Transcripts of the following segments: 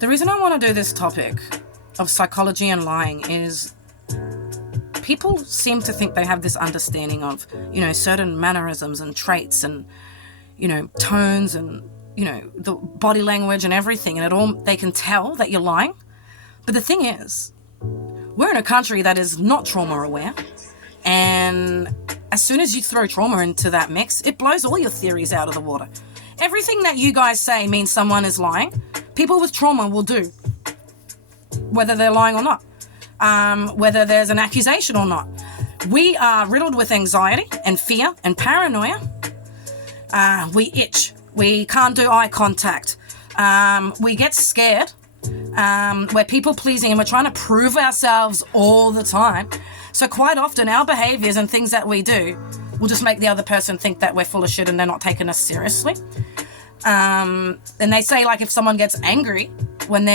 The reason I want to do this topic of psychology and lying is people seem to think they have this understanding of, certain mannerisms and traits and, tones and, the body language and everything, and they can tell that you're lying. But the thing is, we're in a country that is not trauma aware, and as soon as you throw trauma into that mix, it blows all your theories out of the water. Everything that you guys say means someone is lying. People with trauma will do, whether they're lying or not, whether there's an accusation or not. We are riddled with anxiety and fear and paranoia. We itch. We can't do eye contact. We get scared. We're people pleasing and we're trying to prove ourselves all the time. So quite often our behaviors and things that we do will just make the other person think that we're full of shit and they're not taking us seriously. And they say, like, if someone gets angry when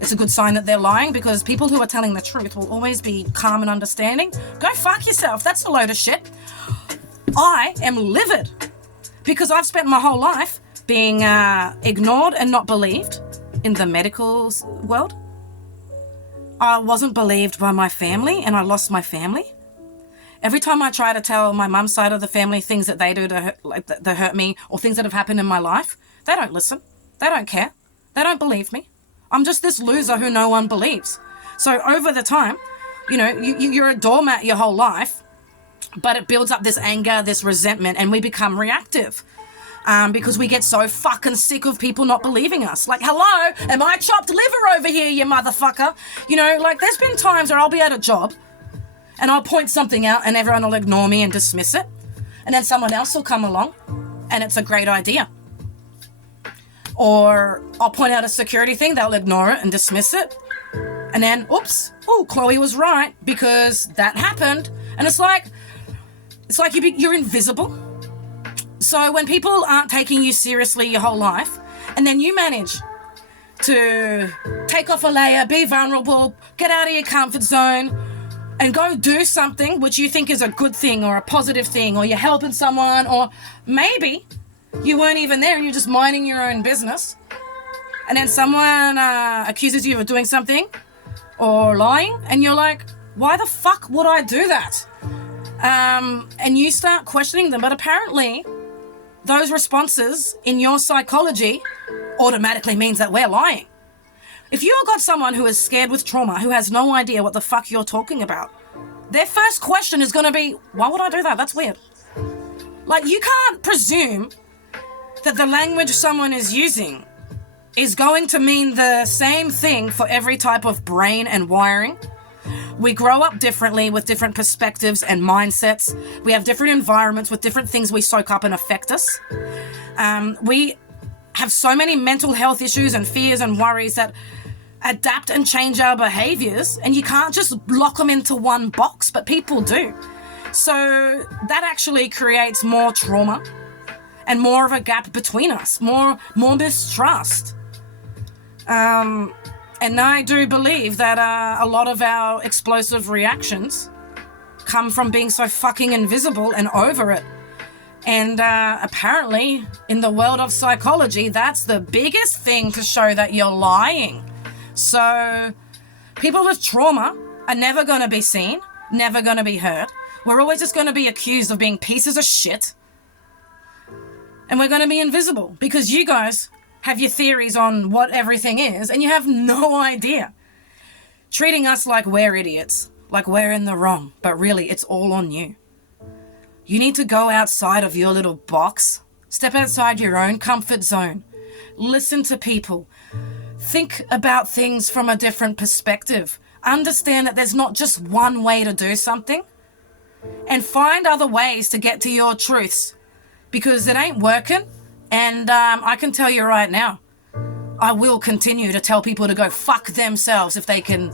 it's a good sign that they're lying, because people who are telling the truth will always be calm and understanding. Go fuck yourself. That's a load of shit. I am livid because I've spent my whole life being ignored and not believed in the medical world. I wasn't believed by my family and I lost my family. Every time I try to tell my mum's side of the family things that they do that hurt me, or things that have happened in my life, they don't listen. They don't care. They don't believe me. I'm just this loser who no one believes. So over the time, you're a doormat your whole life, but it builds up this anger, this resentment, and we become reactive. Because we get so fucking sick of people not believing us. Like, hello, am I chopped liver over here, you motherfucker? There's been times where I'll be at a job and I'll point something out and everyone will ignore me and dismiss it. And then someone else will come along and it's a great idea. Or I'll point out a security thing, they'll ignore it and dismiss it. And then, oops, Chloe was right because that happened. And it's like you're invisible. So when people aren't taking you seriously your whole life, and then you manage to take off a layer, be vulnerable, get out of your comfort zone, and go do something which you think is a good thing or a positive thing, or you're helping someone, or maybe you weren't even there and you're just minding your own business, and then someone accuses you of doing something or lying, and you're like, why the fuck would I do that? And you start questioning them, but apparently those responses in your psychology automatically means that we're lying. If you've got someone who is scared with trauma, who has no idea what the fuck you're talking about, their first question is going to be, why would I do that? That's weird. Like, you can't presume that the language someone is using is going to mean the same thing for every type of brain and wiring. We grow up differently with different perspectives and mindsets. We have different environments with different things we soak up and affect us. We have so many mental health issues and fears and worries that adapt and change our behaviors, and you can't just lock them into one box, but people do. So that actually creates more trauma and more of a gap between us, more mistrust. And I do believe that a lot of our explosive reactions come from being so fucking invisible and over it. And apparently, in the world of psychology, that's the biggest thing to show that you're lying. So people with trauma are never going to be seen, never going to be heard. We're always just going to be accused of being pieces of shit. And we're going to be invisible because you guys have your theories on what everything is and you have no idea. Treating us like we're idiots, like we're in the wrong, but really it's all on you. You need to go outside of your little box, step outside your own comfort zone, listen to people, think about things from a different perspective, understand that there's not just one way to do something, and find other ways to get to your truths, because it ain't working. And I can tell you right now, I will continue to tell people to go fuck themselves if they can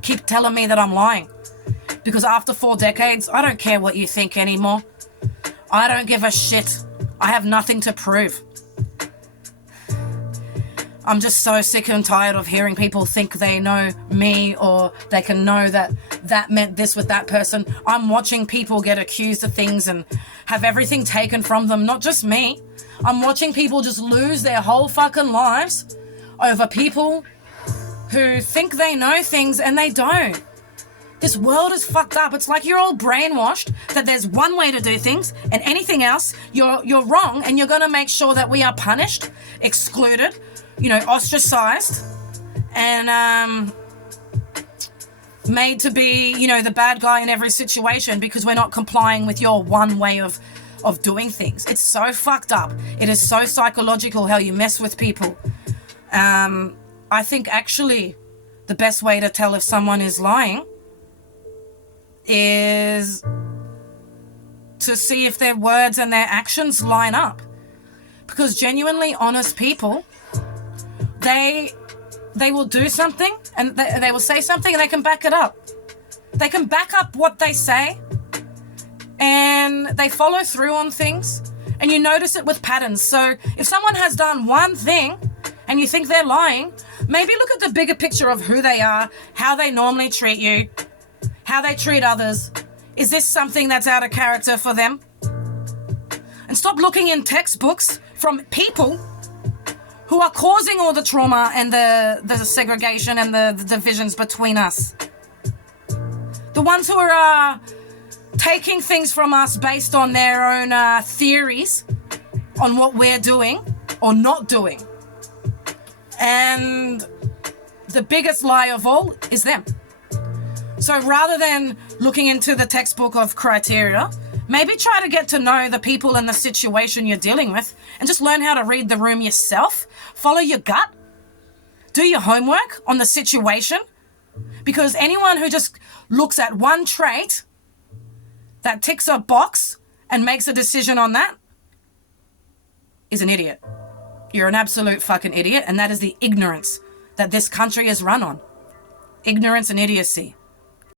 keep telling me that I'm lying. Because after 4 decades, I don't care what you think anymore. I don't give a shit. I have nothing to prove. I'm just so sick and tired of hearing people think they know me, or they can know that that meant this with that person. I'm watching people get accused of things and have everything taken from them, not just me. I'm watching people just lose their whole fucking lives over people who think they know things and they don't. This world is fucked up. It's like you're all brainwashed that there's one way to do things, and anything else, you're wrong, and you're going to make sure that we are punished, excluded, ostracized, and made to be, the bad guy in every situation because we're not complying with your one way of doing things. It's so fucked up. It is so psychological how you mess with people. I think actually the best way to tell if someone is lying is to see if their words and their actions line up. Because genuinely honest people, they will do something and they will say something and they can back it up. They can back up what they say and they follow through on things, and you notice it with patterns. So if someone has done one thing and you think they're lying, maybe look at the bigger picture of who they are, how they normally treat you, how they treat others. Is this something that's out of character for them? And stop looking in textbooks from people who are causing all the trauma and the segregation and the divisions between us. The ones who are taking things from us based on their own theories on what we're doing or not doing. And the biggest lie of all is them. So rather than looking into the textbook of criteria, maybe try to get to know the people and the situation you're dealing with and just learn how to read the room yourself. Follow your gut. Do your homework on the situation. Because anyone who just looks at one trait that ticks a box and makes a decision on that is an idiot. You're an absolute fucking idiot, and that is the ignorance that this country is run on. Ignorance and idiocy.